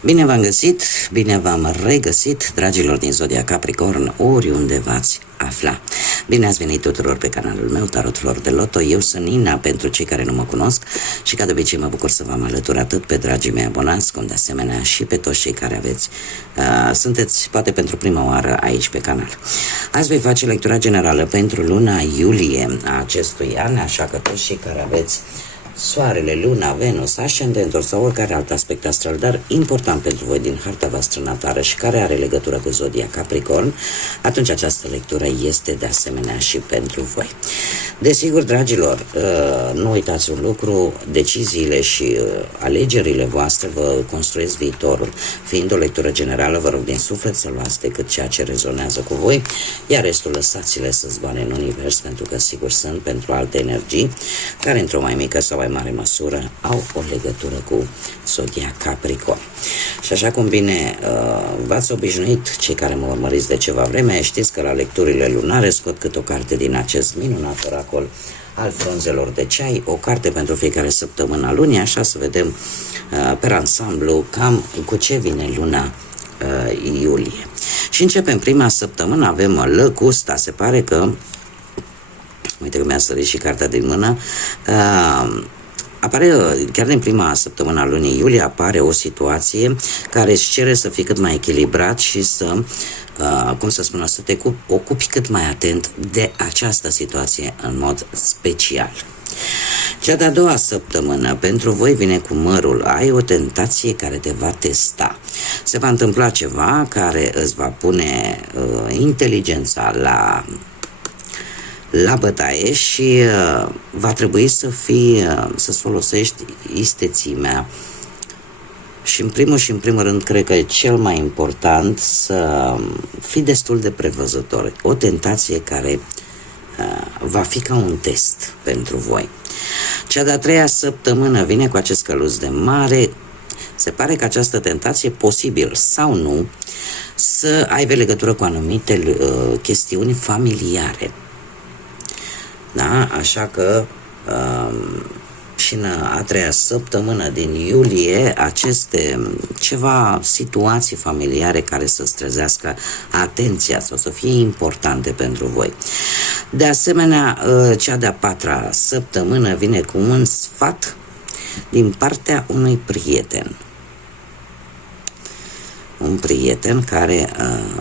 Bine v-am găsit, bine v-am regăsit, dragilor din Zodia Capricorn, oriunde v-ați afla. Bine ați venit tuturor pe canalul meu, Tarot Flor de Loto. Eu sunt Nina, pentru cei care nu mă cunosc, și ca de obicei mă bucur să v-am alătur atât pe dragii mei abonați, cum de asemenea și pe toți cei care sunteți poate pentru prima oară aici pe canal. Azi voi face lectura generală pentru luna iulie a acestui an, așa că toți cei care aveți Soarele, Luna, Venus, Ascendentul sau oricare alt aspect astral, dar important pentru voi din harta voastră natală și care are legătură cu Zodia Capricorn, atunci această lectură este de asemenea și pentru voi. Desigur, dragilor, nu uitați un lucru, deciziile și alegerile voastre vă construiesc viitorul. Fiind o lectură generală, vă rog din suflet să luați decât ceea ce rezonează cu voi, iar restul lăsați-le să zboare în univers, pentru că sigur sunt pentru alte energii care într-o mai mică sau mai mare măsură au o legătură cu Zodia Capricorn. Și așa cum bine v-ați obișnuit, cei care mă urmăriți de ceva vreme, știți că la lecturile lunare scot cât o carte din acest minunat oracol al frunzelor de ceai, o carte pentru fiecare săptămână a lunii, așa să vedem pe ansamblu cam cu ce vine luna iulie. Și începem prima săptămână, avem Lăcusta, se pare că, uite că mi-a sărit și cartea din mână, apare, chiar din prima săptămână a lunii iulie, apare o situație care îți cere să fii cât mai echilibrat și să, să te ocupi cât mai atent de această situație în mod special. Cea de-a doua săptămână pentru voi vine cu mărul. Ai o tentație care te va testa. Se va întâmpla ceva care îți va pune inteligența la bătaie și va trebui să-ți folosești istețimea. Și în primul rând, cred că e cel mai important să fii destul de prevăzător. O tentație care va fi ca un test pentru voi. Cea de-a treia săptămână vine cu acest căluț de mare. Se pare că această tentație, posibil sau nu, să aibă legătură cu anumite chestiuni familiare. Da? Așa că și în a treia săptămână din iulie, aceste ceva situații familiare care să-ți trezească atenția sau să fie importante pentru voi. De asemenea, cea de-a patra săptămână vine cu un sfat din partea unui prieten. Un prieten care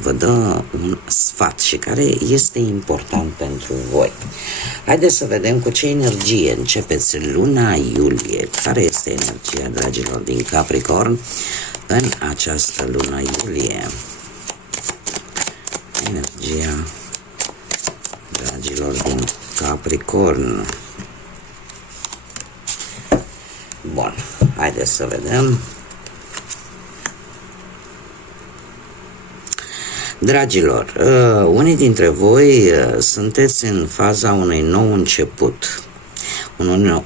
vă dă un sfat și care este important pentru voi. Haideți să vedem cu ce energie începeți luna iulie. Care este energia, dragilor, din Capricorn în această lună iulie? Energia, dragilor, din Capricorn. Bun, haideți să vedem. Dragilor, unii dintre voi sunteți în faza unui nou început,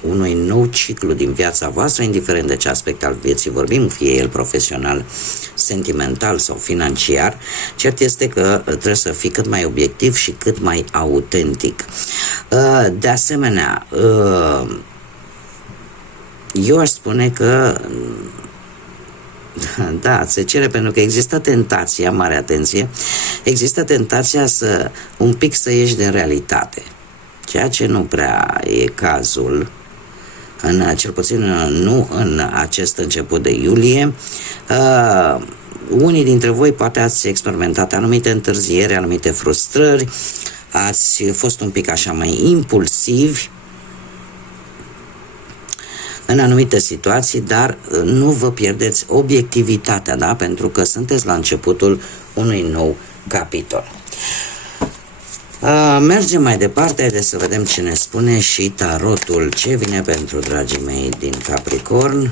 unui nou ciclu din viața voastră, indiferent de ce aspect al vieții vorbim, fie el profesional, sentimental sau financiar. Cert este că trebuie să fii cât mai obiectiv și cât mai autentic. De asemenea, eu aș spune că da, se cere, pentru că există tentația, mare atenție, există tentația un pic să ieși din realitate, ceea ce nu prea e cazul, cel puțin nu în acest început de iulie. Unii dintre voi poate ați experimentat anumite întârzieri, anumite frustrări, ați fost un pic așa mai impulsivi în anumite situații, dar nu vă pierdeți obiectivitatea, da? Pentru că sunteți la începutul unui nou capitol. Mergem mai departe, haideți să vedem ce ne spune și tarotul. Ce vine pentru dragii mei din Capricorn?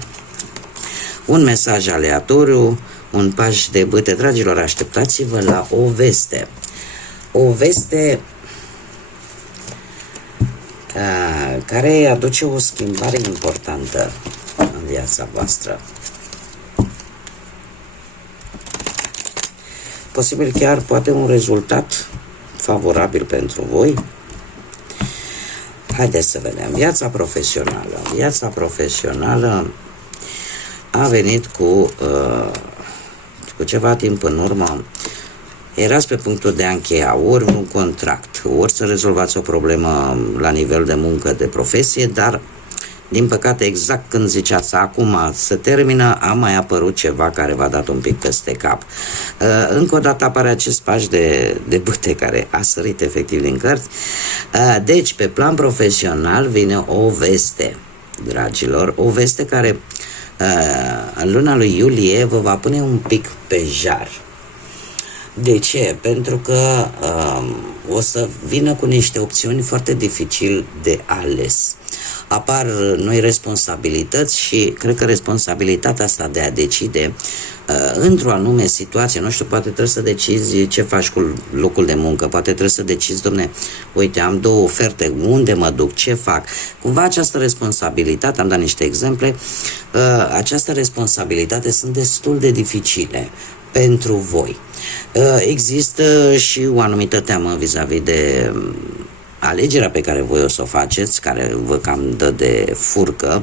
Un mesaj aleatoriu, un paș de bâte. Dragilor, așteptați-vă la o veste. O veste care aduce o schimbare importantă în viața voastră. Posibil chiar poate un rezultat favorabil pentru voi. Haideți să vedem. Viața profesională. a venit cu ceva timp în urmă. Erați pe punctul de a încheia ori un contract, ori să rezolvați o problemă la nivel de muncă, de profesie, dar din păcate exact când ziceați acum se termină, a mai apărut ceva care v-a dat un pic peste cap. Încă o dată apare acest paș de bâte care a sărit efectiv din cărți. Deci pe plan profesional vine o veste, dragilor, o veste care în luna lui iulie vă va pune un pic pe jar. De ce? Pentru că o să vină cu niște opțiuni foarte dificil de ales. Apar noi responsabilități și cred că responsabilitatea asta de a decide într-o anume situație, nu știu, poate trebuie să decizi ce faci cu locul de muncă, poate trebuie să decizi, domne, uite, am două oferte, unde mă duc, ce fac? Cumva această responsabilitate, am dat niște exemple, această responsabilitate sunt destul de dificile pentru voi. Există și o anumită teamă vis-a-vis de alegerea pe care voi o să o faceți, care vă cam dă de furcă.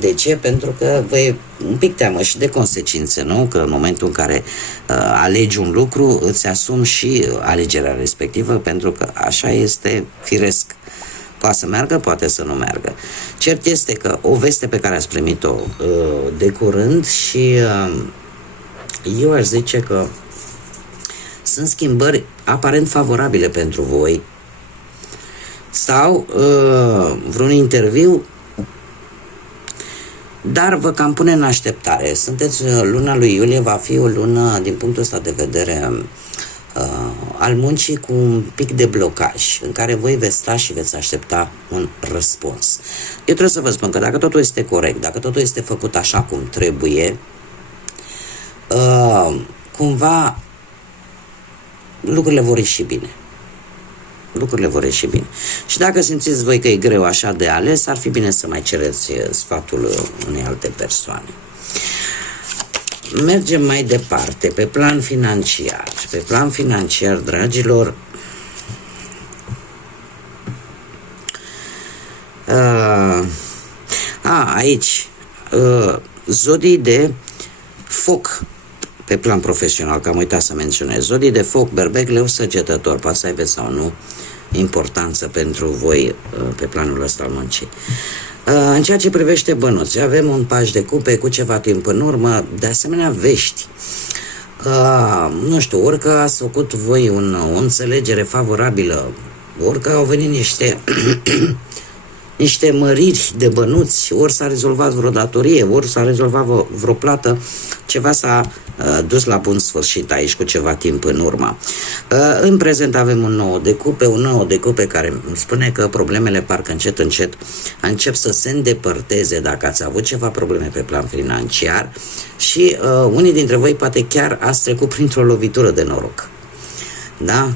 De ce? Pentru că vă e un pic teamă și de consecințe, nu? Că în momentul în care alegi un lucru, îți asumi și alegerea respectivă, pentru că așa este firesc. Poate să meargă, poate să nu meargă. Cert este că o veste pe care ați primit-o de curând și eu aș zice că sunt schimbări aparent favorabile pentru voi sau vreun interviu, dar vă cam pune în așteptare. Sunteți, luna lui iulie va fi o lună, din punctul ăsta de vedere, al muncii cu un pic de blocaj, în care voi veți sta și veți aștepta un răspuns. Eu trebuie să vă spun că dacă totul este corect, dacă totul este făcut așa cum trebuie, cumva lucrurile vor ieși bine. Lucrurile vor ieși bine. Și dacă simțiți voi că e greu așa de ales, ar fi bine să mai cereți sfatul unei alte persoane. Mergem mai departe, pe plan financiar. Pe plan financiar, dragilor, aici, zodii de foc pe plan profesional, că am uitat să menționez. Zodii de foc, berbec, leu, săgetător, poate să aveți sau nu importanță pentru voi pe planul ăsta al muncii. În ceea ce privește bănuți, avem un paș de cupe cu ceva timp în urmă, de asemenea vești. Nu știu, orică ați făcut voi o înțelegere favorabilă, orică au venit niște măriri de bănuți, ori s-a rezolvat vreo datorie, ori s-a rezolvat vreo plată, ceva s-a dus la bun sfârșit aici cu ceva timp în urmă. În prezent avem un 9 de cupe care îmi spune că problemele parcă încet încep să se îndepărteze dacă ați avut ceva probleme pe plan financiar și unii dintre voi poate chiar ați trecut printr-o lovitură de noroc. Da?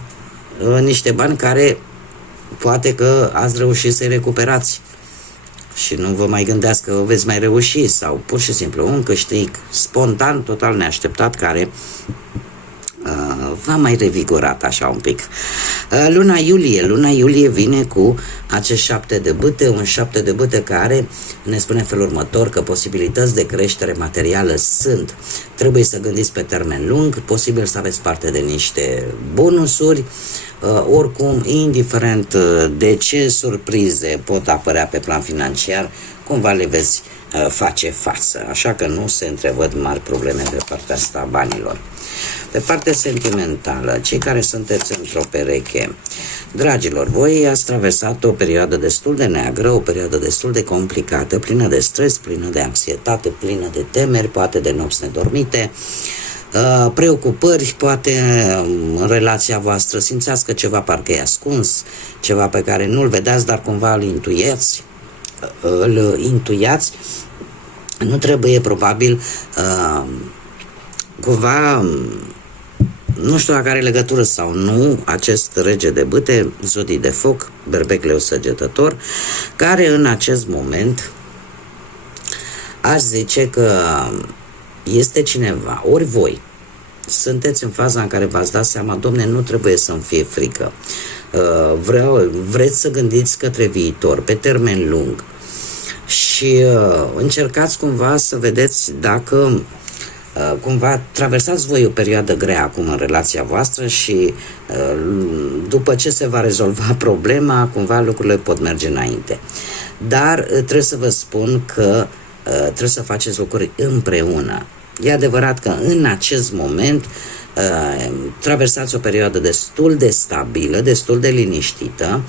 Niște bani care poate că ați reușit să-i recuperați și nu vă mai gândeați că veți mai reuși, sau pur și simplu un câștig spontan, total neașteptat, care v-a mai revigorat așa un pic. Luna iulie vine cu acest 7 de bâte, un 7 de bâte care ne spune felul următor, că posibilități de creștere materială sunt. Trebuie să gândiți pe termen lung, posibil să aveți parte de niște bonusuri, oricum, indiferent de ce surprize pot apărea pe plan financiar, cumva le veți face față, așa că nu se întrevăd mari probleme pe partea asta a banilor. Pe partea sentimentală, cei care sunteți într-o pereche, dragilor, voi ați traversat o perioadă destul de neagră, o perioadă destul de complicată, plină de stres, plină de anxietate, plină de temeri, poate de nopți nedormite, preocupări, poate în relația voastră simțeați că ceva parcă e ascuns, ceva pe care nu-l vedeați, dar cumva îl intuiați. Nu trebuie probabil cumva, nu știu dacă are legătură sau nu, acest rege de bâte, zodii de foc, berbec, leu, săgetător, care în acest moment aș zice că este cineva, ori voi sunteți în faza în care v-ați dat seama, domne, nu trebuie să-mi fie frică, vreți să gândiți către viitor, pe termen lung, și încercați cumva să vedeți dacă cumva traversați voi o perioadă grea acum în relația voastră și după ce se va rezolva problema, cumva lucrurile pot merge înainte. Dar trebuie să vă spun că trebuie să faceți lucruri împreună. E adevărat că în acest moment traversați o perioadă destul de stabilă, destul de liniștită,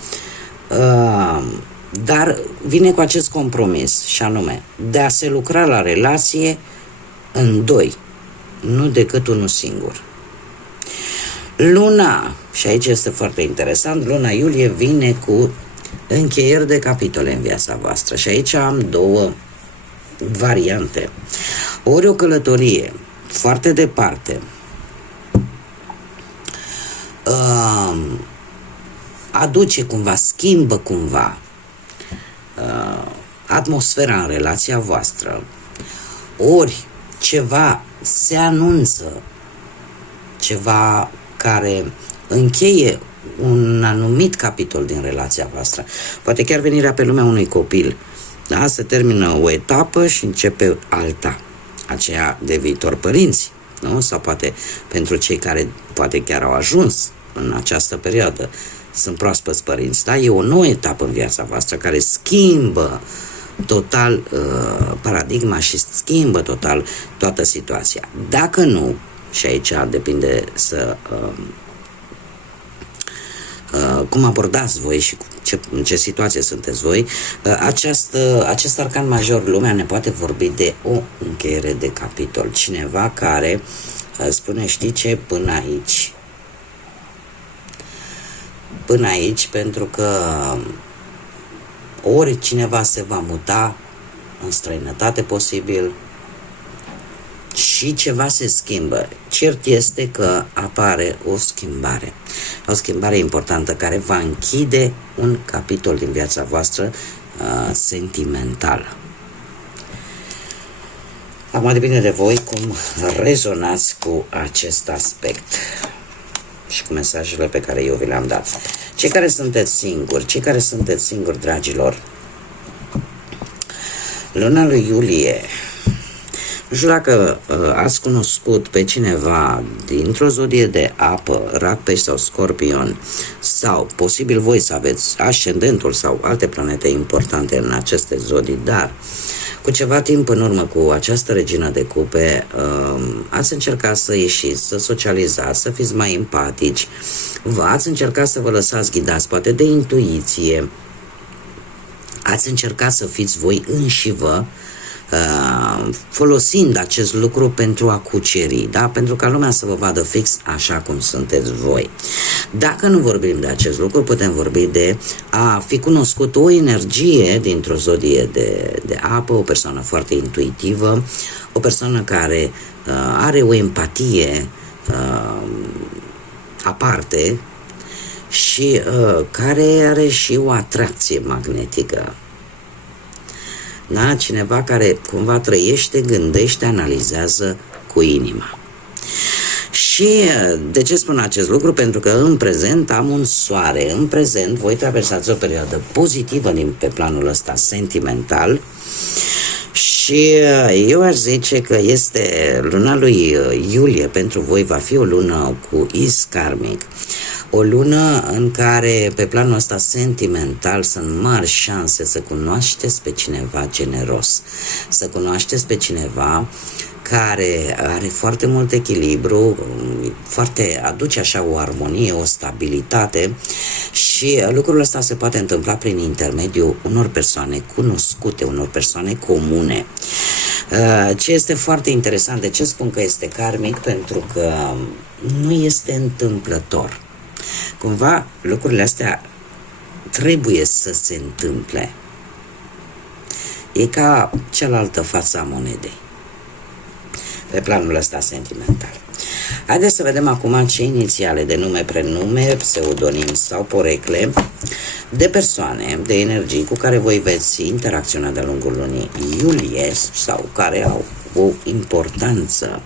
dar vine cu acest compromis, și anume de a se lucra la relație în doi, nu decât unul singur. Luna, și aici este foarte interesant, luna iulie vine cu încheieri de capitole în viața voastră și aici am două variante. Ori o călătorie foarte departe, aduce cumva, schimbă cumva atmosfera în relația voastră, ori ceva se anunță, ceva care încheie un anumit capitol din relația voastră. Poate chiar venirea pe lumea unui copil. Da? Se termină o etapă și începe alta, aceea de viitor părinți. Nu? Sau poate pentru cei care poate chiar au ajuns în această perioadă, sunt proaspăți părinți. Da? E o nouă etapă în viața voastră care schimbă total paradigma și schimbă total toată situația. Dacă nu, și aici depinde să cum abordați voi și în ce situație sunteți voi, acest arcan major, lumea, ne poate vorbi de o încheiere de capitol. Cineva care spune, știi ce, până aici. Până aici, pentru că ori cineva se va muta în străinătate posibil și ceva se schimbă. Cert este că apare o schimbare importantă care va închide un capitol din viața voastră sentimentală. Acum depinde de voi cum rezonați cu acest aspect și cu mesajele pe care eu vi le-am dat. Cei care sunteți singuri, dragilor, luna lui iulie, nu știu dacă ați cunoscut pe cineva dintr-o zodie de apă, Rac, Pești sau Scorpion, sau posibil voi să aveți ascendentul sau alte planete importante în aceste zodii, dar cu ceva timp în urmă cu această regină de cupe ați încercat să ieșiți, să socializați, să fiți mai empatici, ați încercat să vă lăsați ghidați poate de intuiție, ați încercat să fiți voi înșivă, folosind acest lucru pentru a cuceri, da? Pentru ca lumea să vă vadă fix așa cum sunteți voi. Dacă nu vorbim de acest lucru, putem vorbi de a fi cunoscut o energie dintr-o zodie de apă, o persoană foarte intuitivă, o persoană care are o empatie aparte și care are și o atracție magnetică. Da? Cineva care cumva trăiește, gândește, analizează cu inima. Și de ce spun acest lucru? Pentru că în prezent am un soare. În prezent voi traversați o perioadă pozitivă pe planul ăsta sentimental și eu aș zice că este luna lui iulie pentru voi, va fi o lună cu is karmic. O lună în care pe planul ăsta sentimental sunt mari șanse să cunoașteți pe cineva generos, să cunoașteți pe cineva care are foarte mult echilibru, aduce așa o armonie, o stabilitate și lucrul ăsta se poate întâmpla prin intermediul unor persoane cunoscute, unor persoane comune. Ce este foarte interesant, de ce spun că este karmic? Pentru că nu este întâmplător. Cumva lucrurile astea trebuie să se întâmple. E ca cealaltă față a monedei pe planul ăsta sentimental. Haideți să vedem acum ce inițiale de nume, prenume, pseudonim sau porecle de persoane, de energii cu care voi veți interacționa de-a lungul lunii iulie sau care au o importanță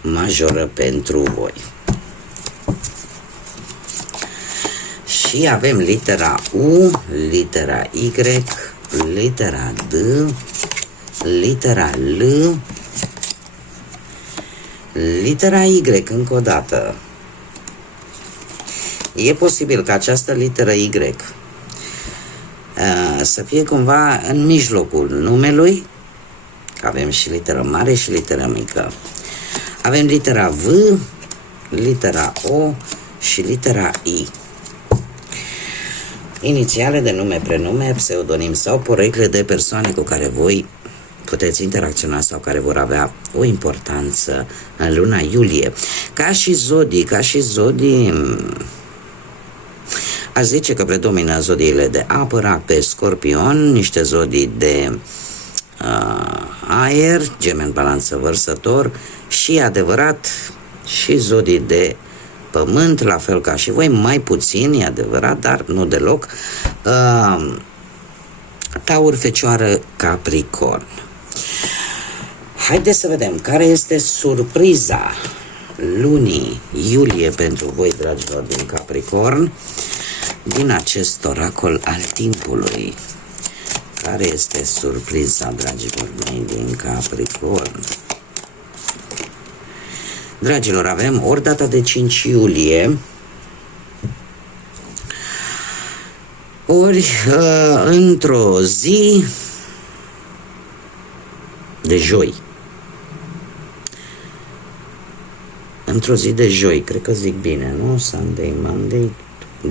majoră pentru voi. Și avem litera U, litera Y, litera D, litera L, litera Y, încă o dată. E posibil ca această literă Y să fie cumva în mijlocul numelui, că avem și literă mare și literă mică. Avem litera V, litera O și litera I. Inițiale de nume, prenume, pseudonim sau porecle de persoane cu care voi puteți interacționa sau care vor avea o importanță în luna iulie. Ca și zodii, aș zice că predomină zodiile de apă, Rac, Pești, Scorpion, niște zodii de aer, Gemeni, Balanță, Vărsător și adevărat și zodii de pământ, la fel ca și voi, mai puțin, e adevărat, dar nu deloc. Taur, Fecioară, Capricorn. Haideți să vedem care este surpriza lunii iulie pentru voi, dragilor din Capricorn, din acest oracol al timpului. Care este surpriza, dragilor mei, din Capricorn? Dragilor, avem ori data de 5 iulie, ori într-o zi de joi. Într-o zi de joi, cred că zic bine, nu? Sunday, Monday,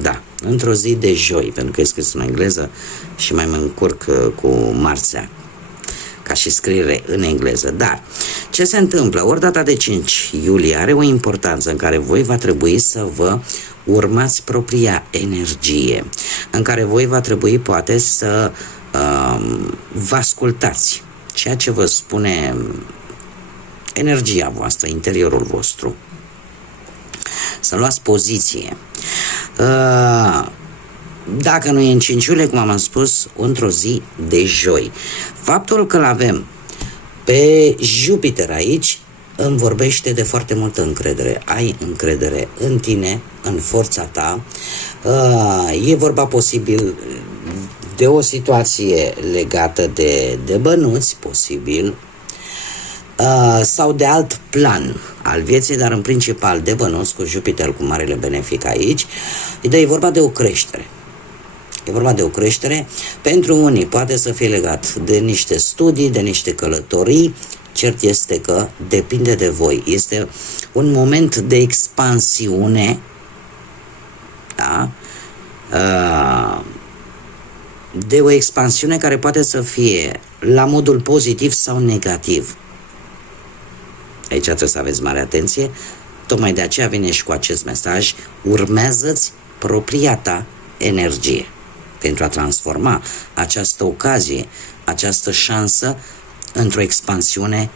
da, într-o zi de joi, pentru că e scris în engleză și mai mă încurc cu marțea, ca și scriere în engleză. Dar ce se întâmplă? Ori data de 5 iulie are o importanță în care voi va trebui să vă urmați propria energie, în care voi va trebui poate să vă ascultați ceea ce vă spune energia voastră, interiorul vostru. Să luați poziție. Dacă nu e în 5 iulie, cum am spus, într-o zi de joi. Faptul că l-avem pe Jupiter aici îmi vorbește de foarte multă încredere. Ai încredere în tine, în forța ta. E vorba posibil de o situație legată de bănuți, posibil, sau de alt plan al vieții, dar în principal de bănuți, cu Jupiter cu marele benefic aici. E vorba de o creștere. E vorba de o creștere. Pentru unii poate să fie legat de niște studii, de niște călătorii. Cert este că depinde de voi. Este un moment de expansiune, da? De o expansiune care poate să fie la modul pozitiv sau negativ. Aici trebuie să aveți mare atenție. Tocmai de aceea vine și cu acest mesaj: urmează-ți propria ta energie pentru a transforma această ocazie, această șansă într-o expansiune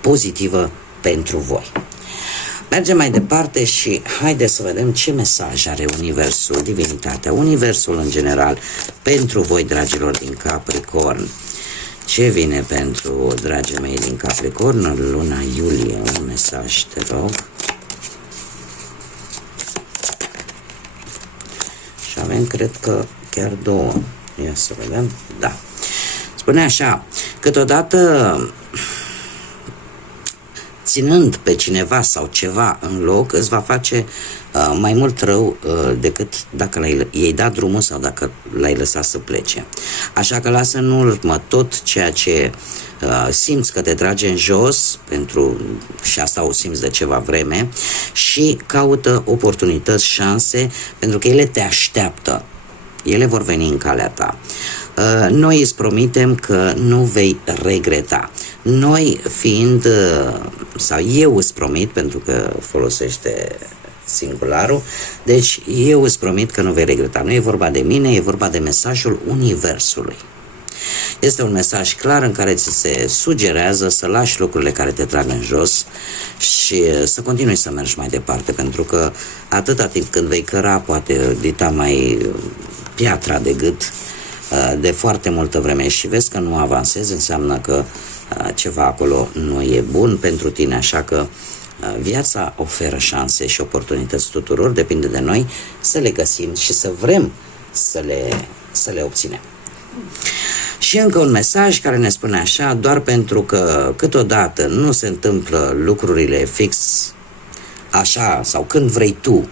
pozitivă pentru voi. Mergem mai departe și haideți să vedem ce mesaj are Universul, Divinitatea, Universul în general pentru voi, dragilor din Capricorn. Ce vine pentru dragii mei din Capricorn în luna iulie? Un mesaj, te rog. Și avem, cred că, chiar două. Ia să vedem. Da. Spune așa: câteodată, ținând pe cineva sau ceva în loc, îți va face mai mult rău decât dacă i-ai dat drumul sau dacă l-ai lăsat să plece. Așa că lasă în urmă tot ceea ce simți că te trage în jos, și asta o simți de ceva vreme, și caută oportunități, șanse, pentru că ele te așteaptă. Ele vor veni în calea ta. Noi îți promitem că nu vei regreta. Noi fiind, sau eu îți promit, pentru că folosește singularul, deci eu îți promit că nu vei regreta. Nu e vorba de mine, e vorba de mesajul Universului. Este un mesaj clar în care ți se sugerează să lași lucrurile care te trag în jos și să continui să mergi mai departe, pentru că atâta timp când vei căra, poate dita mai piatra de gât de foarte multă vreme și vezi că nu avansezi, înseamnă că ceva acolo nu e bun pentru tine, așa că viața oferă șanse și oportunități tuturor, depinde de noi să le găsim și să vrem să le obținem. Și încă un mesaj care ne spune așa: doar pentru că câteodată nu se întâmplă lucrurile fix așa sau când vrei tu,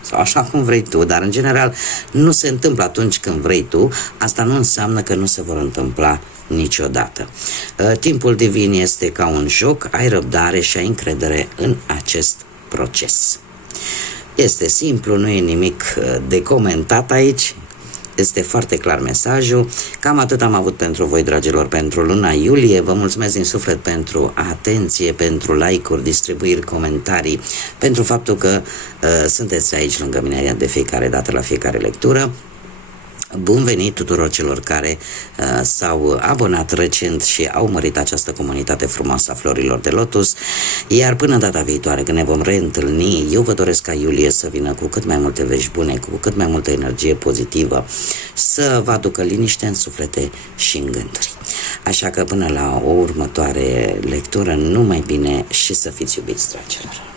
sau așa cum vrei tu, dar în general nu se întâmplă atunci când vrei tu, asta nu înseamnă că nu se vor întâmpla niciodată. Timpul divin este ca un joc, ai răbdare și ai încredere în acest proces. Este simplu, nu e nimic de comentat aici. Este foarte clar mesajul. Cam atât am avut pentru voi, dragilor, pentru luna iulie. Vă mulțumesc din suflet pentru atenție, pentru like-uri, distribuiri, comentarii, pentru faptul că sunteți aici lângă mine de fiecare dată la fiecare lectură. Bun venit tuturor celor care s-au abonat recent și au mărit această comunitate frumoasă a florilor de lotus. Iar până data viitoare, când ne vom reîntâlni, eu vă doresc ca iulie să vină cu cât mai multe vești bune, cu cât mai multă energie pozitivă, să vă aducă liniște în suflete și în gânduri. Așa că până la o următoare lectură, numai bine și să fiți iubiți, dragilor!